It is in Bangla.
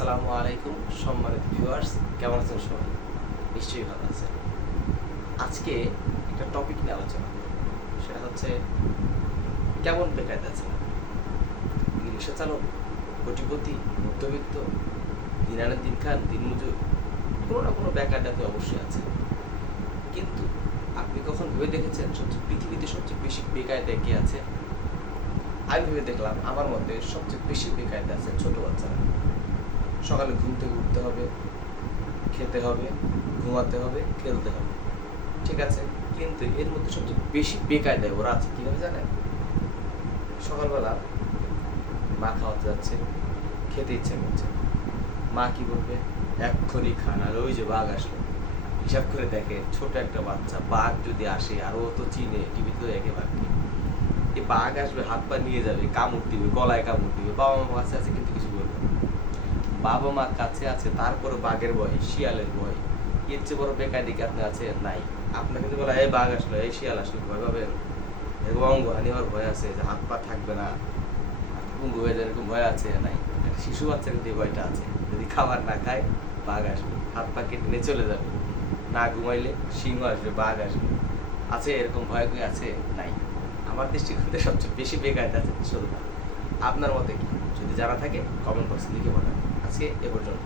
আসসালামু আলাইকুম সম্মানিত ভিউয়ার্স, কেমন আছেন সবাই? নিশ্চয়ই ভালো আছেন। আজকে একটা টপিক নিয়ে আলোচনা করব, সেটা হচ্ছে কেমন বেকায়দা আছেন আপনি? রিক্সা চালক, কোটিপতি, মধ্যবিত্ত, দিন আনে দিন খান, দিনমজুর, কোনো না কোনো বেকায়দা তো অবশ্যই আছে। কিন্তু আপনি কখন ভেবে দেখেছেন পৃথিবীতে সবচেয়ে বেশি বেকায়দায় কে আছে? আমি ভেবে দেখলাম আমার মতে সবচেয়ে বেশি বেকায়দা আছে ছোট বাচ্চারা। সকালে ঘুম থেকে উঠতে হবে, খেতে হবে, ঘুমাতে হবে, খেলতে হবে, ঠিক আছে। কিন্তু এর মধ্যে সবচেয়ে বেশি বেকায়দায় ওরা আছে কীভাবে জানেন? সকালবেলা মা খাওয়াতে যাচ্ছে, খেতে ইচ্ছে করছে, মা কি বলবে? এক্ষুনি খান, আর ওই যে বাঘ আসলো। হিসাব করে দেখে ছোট একটা বাচ্চা, বাঘ যদি আসে, আর ও তো চিনে, টিভিতে দেখে বাঘকে, এই বাঘ আসবে, হাত পা নিয়ে যাবে, কামড় দিবে, গলায় কামড় দিবে। বাবা মা কাছে আছে কিন্তু কিছু বলবে না। বাবা মা কাছে আছে, তারপরে বাঘের ভয়, শিয়ালের ভয়। এর চেয়ে বড় বেকায়দা কি আপনি আছে? নাই। আপনাকে যদি বলা এই বাঘ আসলো, এই শিয়াল আসলো, ভয় পাবেন? এরকম অঙ্গহানি হওয়ার ভয় আছে, যে হাত পা থাকবে না, পঙ্গু হয়ে যায়, এরকম ভয় আছে? নাই। একটা শিশু বাচ্চার কিন্তু এই ভয়টা আছে, যদি খাবার না খায় বাঘ আসবে, হাত পা কেটে নিয়ে চলে যাবে, না ঘুমাইলে সিংহ আসবে, বাঘ আসবে। আছে এরকম ভয় কি আছে? নাই। আমার দৃষ্টিকোণে সবচেয়ে বেশি বেকায়দা আছে ছোটরা। আপনার মতে কি? যদি জানা থাকে কমেন্ট বক্সে লিখে পাঠান। আজকে এ পর্যন্ত।